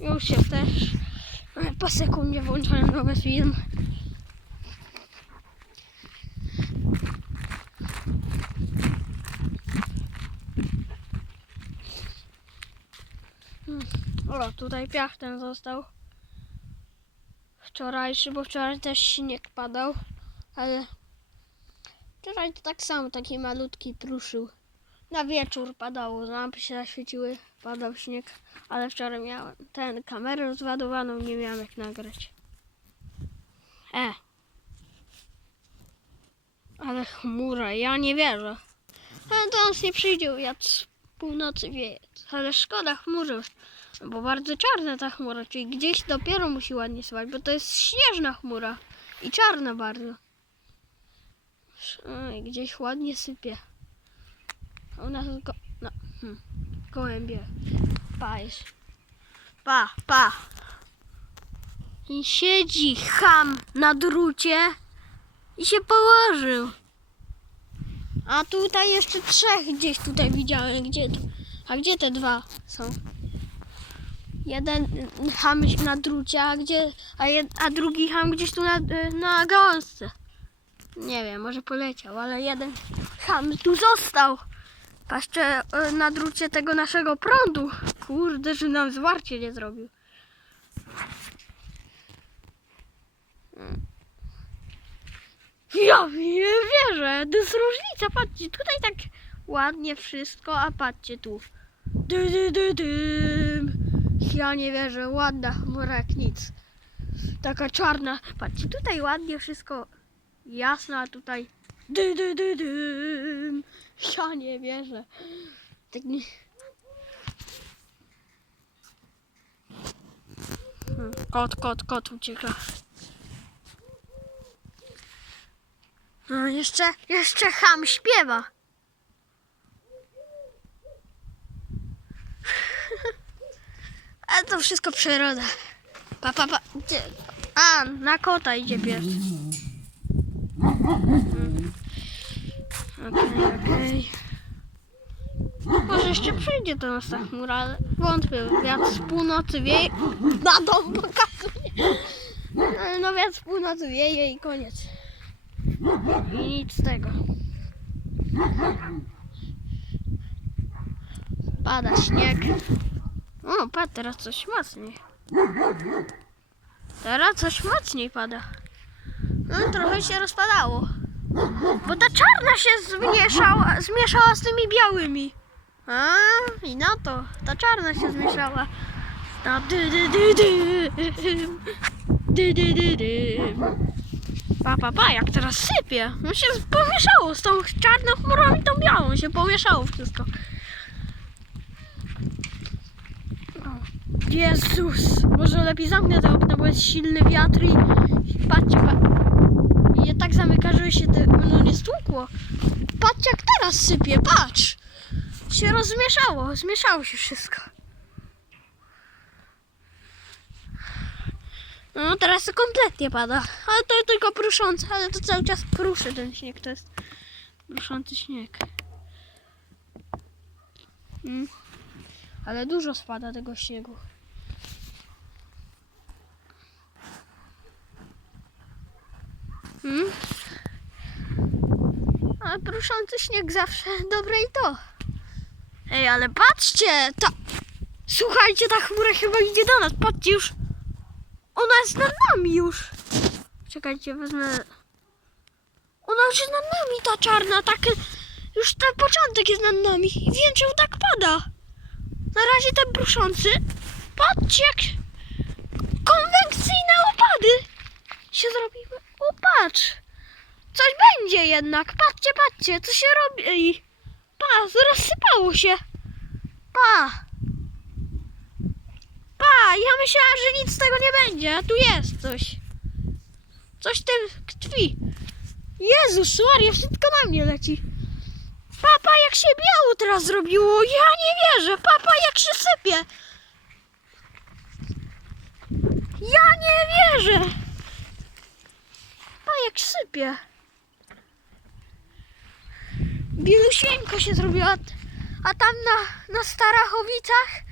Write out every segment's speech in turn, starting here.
Już się też po sekundzie włączałem nowy film. Hmm. O, tutaj piach ten został. Wczorajszy, bo wczoraj też śnieg padał, ale wczoraj to tak samo, taki malutki pruszył. Na wieczór padało, lampy się zaświeciły, padał śnieg, ale wczoraj miałem ten kamerę rozładowaną, nie miałem jak nagrać. E. Ale chmura, ja nie wierzę. Ale to nas nie przyjdzie, wiatr z północy wieje. Ale szkoda chmury, bo bardzo czarna ta chmura, czyli gdzieś dopiero musi ładnie spać, bo to jest śnieżna chmura i czarna bardzo. Gdzieś ładnie sypie. A u nas go... No, hmm. gołębie. Pa jest. Pa, pa. I siedzi ham na drucie i się położył. A tutaj jeszcze trzech gdzieś tutaj widziałem. Gdzie, a gdzie te dwa są? Jeden y, ham na drucie, a, gdzie, a, jed, a drugi ham gdzieś tu na, y, na gałązce. Nie wiem, może poleciał, ale jeden ham tu został. Patrzcie y, na drucie tego naszego prądu. Kurde, że nam zwarcie nie zrobił. Ja nie wierzę, to jest różnica. Patrzcie, tutaj tak ładnie wszystko, a patrzcie tu. Dy, dy, dy, dym. Ja nie wierzę, ładna chmura jak nic. Taka czarna. Patrzcie, tutaj ładnie wszystko jasno, a tutaj dy, dy, dy, dym. Ja nie wierzę. Tak nie... Hmm, Kot, kot, kot ucieka. No, jeszcze, jeszcze ham śpiewa. A to wszystko przyroda. Pa, pa, pa. A, na kota idzie pies. Okej, okej. Może jeszcze przyjdzie do nas ta chmura, ale wątpię. Wiatr z północy wieje. Na dom pokazuje. No wiatr z północy wieje i koniec. I nic z tego. Pada śnieg. O, patrz, teraz coś mocniej. Teraz coś mocniej pada. No, trochę się rozpadało. Bo ta czarna się zmieszała, zmieszała z tymi białymi. A, i na to. Ta czarna się zmieszała. Ta dy dy dy dy. Dy dy dy dy. Pa, pa, pa, jak teraz sypie. No się pomieszało z tą czarną chmurą i tą białą. Się pomieszało wszystko. Jezus. Może lepiej zamknę te okno, bo jest silny wiatr i patrzcie, pa, i je tak zamyka, żeby się te, no nie stłukło. Patrzcie jak teraz sypie, patrz. Się rozmieszało, zmieszało się wszystko. No teraz to kompletnie pada. Ale to tylko pruszące, ale to cały czas pruszy ten śnieg. To jest pruszący śnieg. Mm. Ale dużo spada tego śniegu. Mm. Ale pruszący śnieg zawsze dobre i to. Ej, ale patrzcie! Ta... Słuchajcie, ta chmura chyba idzie do nas. Patrzcie już. Ona jest nad nami już. Czekajcie, wezmę. Ona już jest nad nami, ta czarna, tak. Już ten początek jest nad nami. I wiem, czemu tak pada. Na razie ten bruszący. Patrzcie, jak konwekcyjne opady się zrobiły. O, patrz. Coś będzie jednak. Patrzcie, patrzcie, co się robi. Pa, rozsypało się. Pa. Pa, ja myślałam, że nic z tego nie będzie, a tu jest coś. Coś w tym tkwi. Jezus Maria, wszystko na mnie leci. Papa, jak się biało teraz zrobiło, ja nie wierzę. Papa, jak się sypie. Ja nie wierzę. Pa, jak sypie. Bielusieńko się zrobiło, a, a tam na, na Starachowicach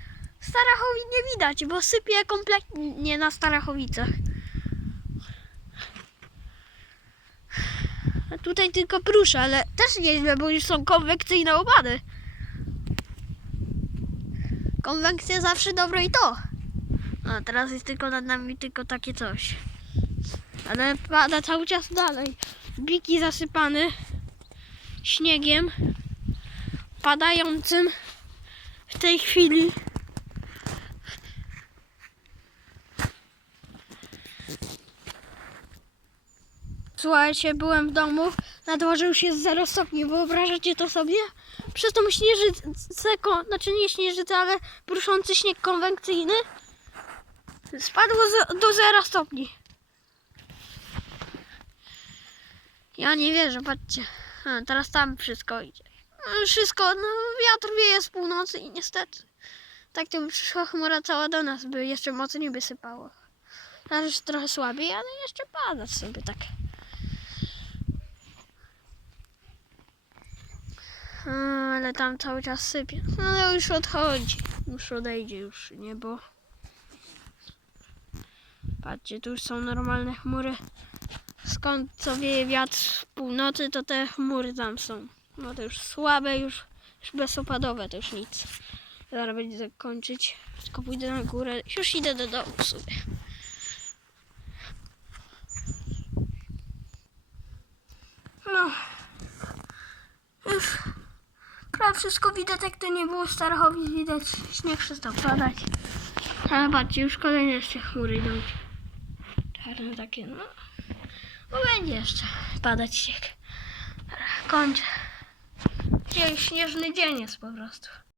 Starachowic nie widać, bo sypie kompletnie na Starachowicach. A tutaj tylko prusze, ale też nieźle, bo już są konwekcyjne opady. Konwekcja zawsze dobre i to. A teraz jest tylko nad nami tylko takie coś. Ale pada cały czas dalej. Biki zasypany śniegiem padającym w tej chwili. Słuchajcie, byłem w domu, na dworze już jest 0 stopni, wyobrażacie to sobie? Przez tą śnieżycę, znaczy nie śnieżycę, ale pruszący śnieg konwekcyjny spadło z- do 0 stopni. Ja nie wierzę, patrzcie. A, teraz tam wszystko idzie. No, Wszystko, no wiatr wieje z północy i niestety. Tak to by przyszła chmura cała do nas, by jeszcze mocniej by sypało. Teraz trochę słabiej, ale jeszcze padać sobie tak. A, ale tam cały czas sypie. No ale już odchodzi. Już odejdzie już niebo. Patrzcie, tu już są normalne chmury. Skąd co wieje wiatr z północy, to te chmury tam są. No to już słabe, już, już bezopadowe, to już nic. Zaraz będzie zakończyć. Tylko pójdę na górę. Już idę do domu sobie. No. Już prawie wszystko widać, jak to nie było w Starachowic. Widać, śnieg przestał padać. Ale patrzcie, już kolejne jeszcze chmury idą. Czarne takie, no. Bo będzie jeszcze padać śnieg. Kończę. Dzisiaj śnieżny dzień jest po prostu.